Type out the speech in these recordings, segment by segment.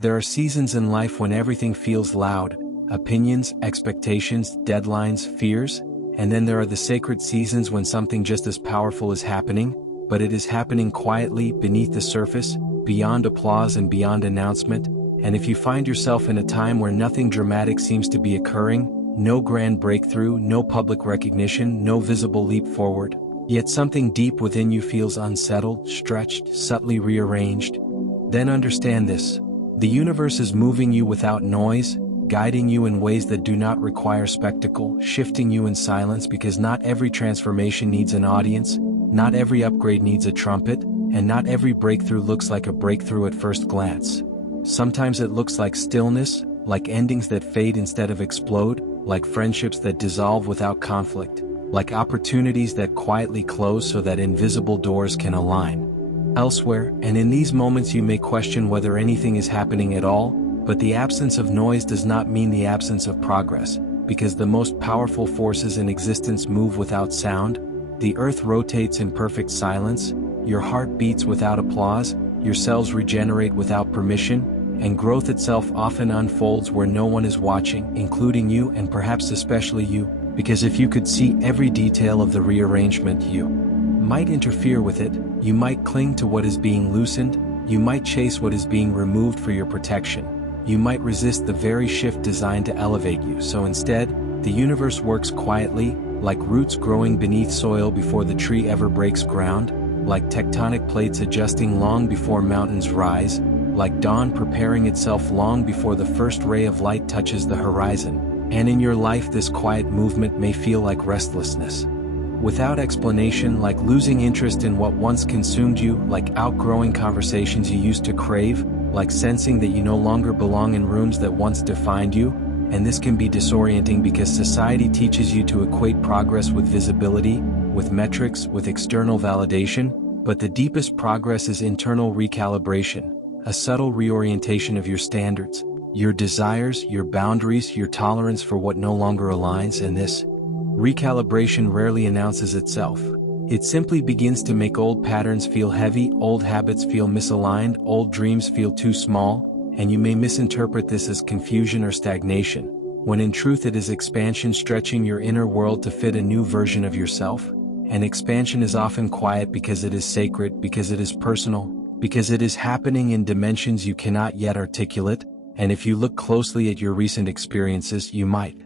There are seasons in life when everything feels loud: opinions, expectations, deadlines, fears. And then there are the sacred seasons when something just as powerful is happening, but it is happening quietly, beneath the surface, beyond applause and beyond announcement. And if you find yourself in a time where nothing dramatic seems to be occurring, no grand breakthrough, no public recognition, no visible leap forward, yet something deep within you feels unsettled, stretched, subtly rearranged, then understand this: the universe is moving you without noise, guiding you in ways that do not require spectacle, shifting you in silence, because not every transformation needs an audience, not every upgrade needs a trumpet, and not every breakthrough looks like a breakthrough at first glance. Sometimes it looks like stillness, like endings that fade instead of explode, like friendships that dissolve without conflict, like opportunities that quietly close so that invisible doors can align elsewhere. And in these moments you may question whether anything is happening at all, but the absence of noise does not mean the absence of progress, because the most powerful forces in existence move without sound. The earth rotates in perfect silence, your heart beats without applause, your cells regenerate without permission, and growth itself often unfolds where no one is watching, including you, and perhaps especially you, because if you could see every detail of the rearrangement, you might interfere with it, you might cling to what is being loosened, you might chase what is being removed for your protection, you might resist the very shift designed to elevate you. So instead, the universe works quietly, like roots growing beneath soil before the tree ever breaks ground, like tectonic plates adjusting long before mountains rise, like dawn preparing itself long before the first ray of light touches the horizon. And in your life, this quiet movement may feel like restlessness without explanation, like losing interest in what once consumed you, like outgrowing conversations you used to crave, like sensing that you no longer belong in rooms that once defined you. And this can be disorienting because society teaches you to equate progress with visibility, with metrics, with external validation, but the deepest progress is internal recalibration, a subtle reorientation of your standards, your desires, your boundaries, your tolerance for what no longer aligns. And this recalibration rarely announces itself. It simply begins to make old patterns feel heavy, old habits feel misaligned, old dreams feel too small, and you may misinterpret this as confusion or stagnation, when in truth it is expansion, stretching your inner world to fit a new version of yourself. And expansion is often quiet because it is sacred, because it is personal, because it is happening in dimensions you cannot yet articulate. And if you look closely at your recent experiences, you might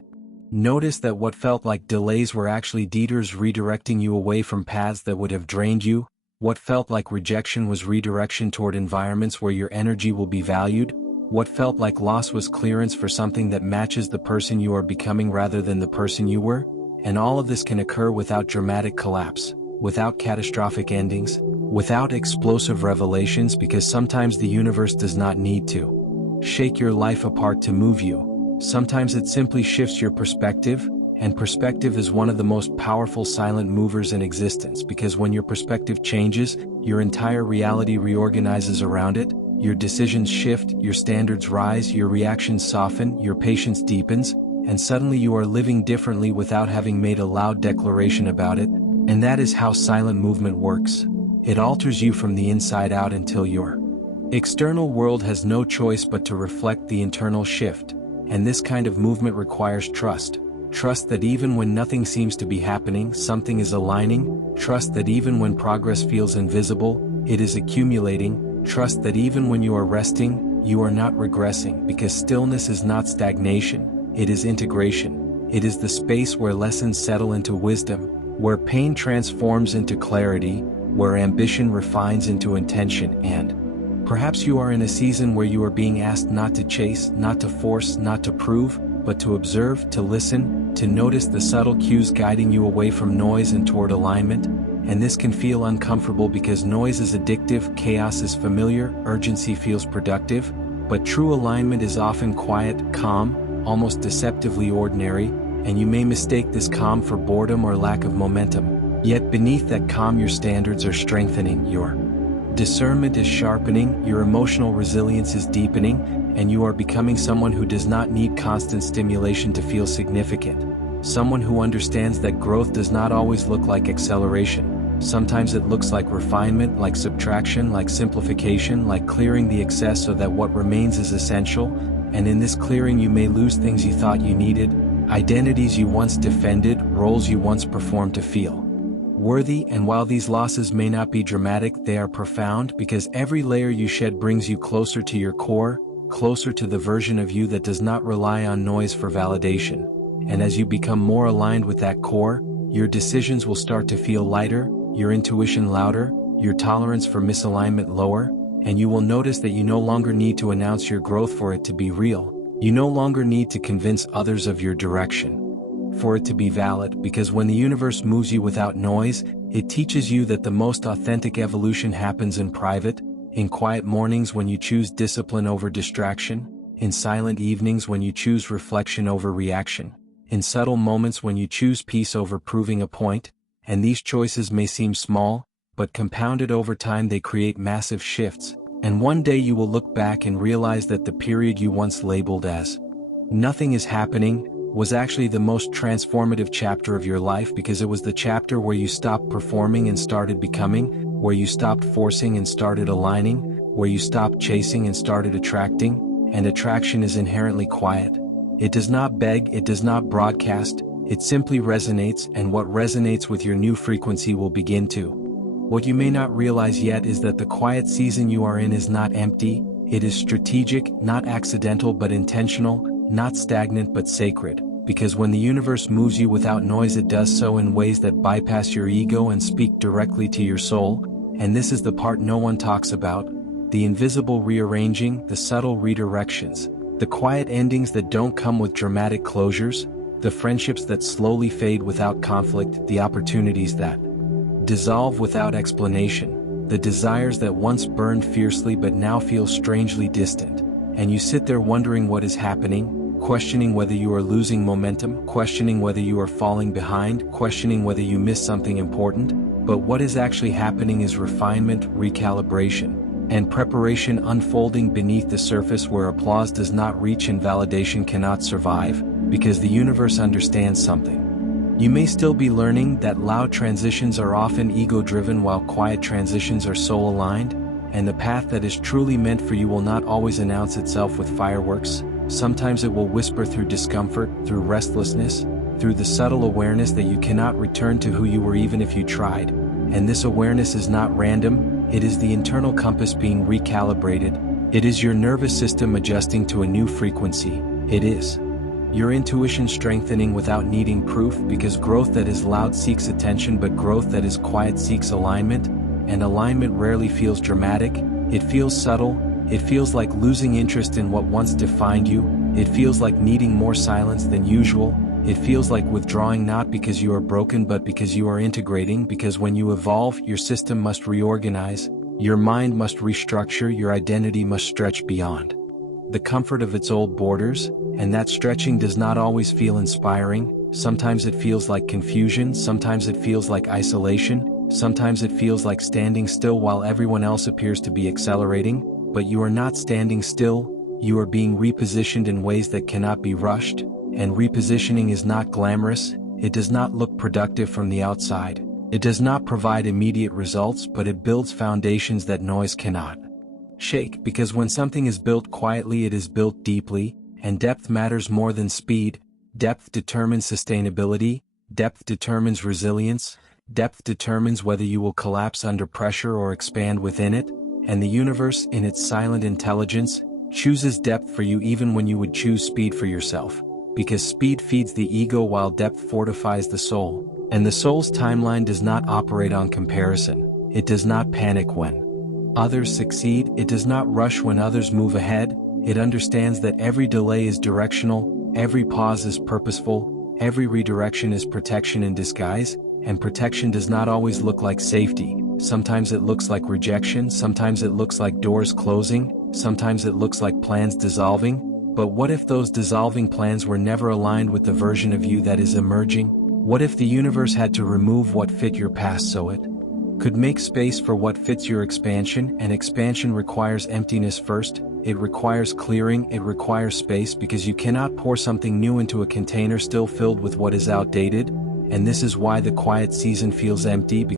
notice that what felt like delays were actually detours redirecting you away from paths that would have drained you. What felt like rejection was redirection toward environments where your energy will be valued. What felt like loss was clearance for something that matches the person you are becoming rather than the person you were. And all of this can occur without dramatic collapse, without catastrophic endings, without explosive revelations, because sometimes the universe does not need to shake your life apart to move you. Sometimes it simply shifts your perspective, and perspective is one of the most powerful silent movers in existence, because when your perspective changes, your entire reality reorganizes around it. Your decisions shift, your standards rise, your reactions soften, your patience deepens, and suddenly you are living differently without having made a loud declaration about it. And that is how silent movement works. It alters you from the inside out until your external world has no choice but to reflect the internal shift. And this kind of movement requires trust. Trust that even when nothing seems to be happening, something is aligning. Trust that even when progress feels invisible, it is accumulating. Trust that even when you are resting, you are not regressing, because stillness is not stagnation. It is integration. It is the space where lessons settle into wisdom, where pain transforms into clarity, where ambition refines into intention. And perhaps you are in a season where you are being asked not to chase, not to force, not to prove, but to observe, to listen, to notice the subtle cues guiding you away from noise and toward alignment. And this can feel uncomfortable because noise is addictive, chaos is familiar, urgency feels productive, but true alignment is often quiet, calm, almost deceptively ordinary, and you may mistake this calm for boredom or lack of momentum. Yet beneath that calm, your standards are strengthening, your discernment is sharpening, your emotional resilience is deepening, and you are becoming someone who does not need constant stimulation to feel significant. Someone who understands that growth does not always look like acceleration. Sometimes it looks like refinement, like subtraction, like simplification, like clearing the excess so that what remains is essential, and in this clearing you may lose things you thought you needed, identities you once defended, roles you once performed to feel worthy. And while these losses may not be dramatic, they are profound, because every layer you shed brings you closer to your core, closer to the version of you that does not rely on noise for validation. And as you become more aligned with that core, your decisions will start to feel lighter, your intuition louder, your tolerance for misalignment lower, and you will notice that you no longer need to announce your growth for it to be real. You no longer need to convince others of your direction for it to be valid, because when the universe moves you without noise, it teaches you that the most authentic evolution happens in private, in quiet mornings when you choose discipline over distraction, in silent evenings when you choose reflection over reaction, in subtle moments when you choose peace over proving a point. And these choices may seem small, but compounded over time they create massive shifts, and one day you will look back and realize that the period you once labeled as nothing is happening was actually the most transformative chapter of your life, because it was the chapter where you stopped performing and started becoming, where you stopped forcing and started aligning, where you stopped chasing and started attracting. And attraction is inherently quiet. It does not beg, it does not broadcast, it simply resonates, and what resonates with your new frequency will begin to. What you may not realize yet is that the quiet season you are in is not empty, it is strategic, not accidental but intentional, not stagnant but sacred, because when the universe moves you without noise it does so in ways that bypass your ego and speak directly to your soul. And this is the part no one talks about, the invisible rearranging, the subtle redirections, the quiet endings that don't come with dramatic closures, the friendships that slowly fade without conflict, the opportunities that dissolve without explanation, the desires that once burned fiercely but now feel strangely distant. And you sit there wondering what is happening, questioning whether you are losing momentum, questioning whether you are falling behind, questioning whether you missed something important. But what is actually happening is refinement, recalibration, and preparation unfolding beneath the surface, where applause does not reach and validation cannot survive, because the universe understands something. You may still be learning that loud transitions are often ego-driven while quiet transitions are soul-aligned, and the path that is truly meant for you will not always announce itself with fireworks. Sometimes it will whisper through discomfort, through restlessness, through the subtle awareness that you cannot return to who you were even if you tried. And this awareness is not random, it is the internal compass being recalibrated. It is your nervous system adjusting to a new frequency. It is your intuition strengthening without needing proof, because growth that is loud seeks attention, but growth that is quiet seeks alignment. And alignment rarely feels dramatic, it feels subtle, it feels like losing interest in what once defined you, it feels like needing more silence than usual, it feels like withdrawing not because you are broken but because you are integrating, because when you evolve, your system must reorganize, your mind must restructure, your identity must stretch beyond the comfort of its old borders, and that stretching does not always feel inspiring. Sometimes it feels like confusion, sometimes it feels like isolation, sometimes it feels like standing still while everyone else appears to be accelerating, but you are not standing still, you are being repositioned in ways that cannot be rushed, and repositioning is not glamorous, it does not look productive from the outside, it does not provide immediate results, but it builds foundations that noise cannot shake, because when something is built quietly it is built deeply, and depth matters more than speed. Depth determines sustainability, depth determines resilience, depth determines whether you will collapse under pressure or expand within it, and the universe, in its silent intelligence, chooses depth for you even when you would choose speed for yourself, because speed feeds the ego while depth fortifies the soul, and the soul's timeline does not operate on comparison, it does not panic when others succeed, it does not rush when others move ahead, it understands that every delay is directional, every pause is purposeful, every redirection is protection in disguise, and protection does not always look like safety. Sometimes it looks like rejection, sometimes it looks like doors closing, sometimes it looks like plans dissolving. But what if those dissolving plans were never aligned with the version of you that is emerging? What if the universe had to remove what fit your past so it could make space for what fits your expansion? And expansion requires emptiness first, it requires clearing, it requires space, because you cannot pour something new into a container still filled with what is outdated. And this is why the quiet season feels empty.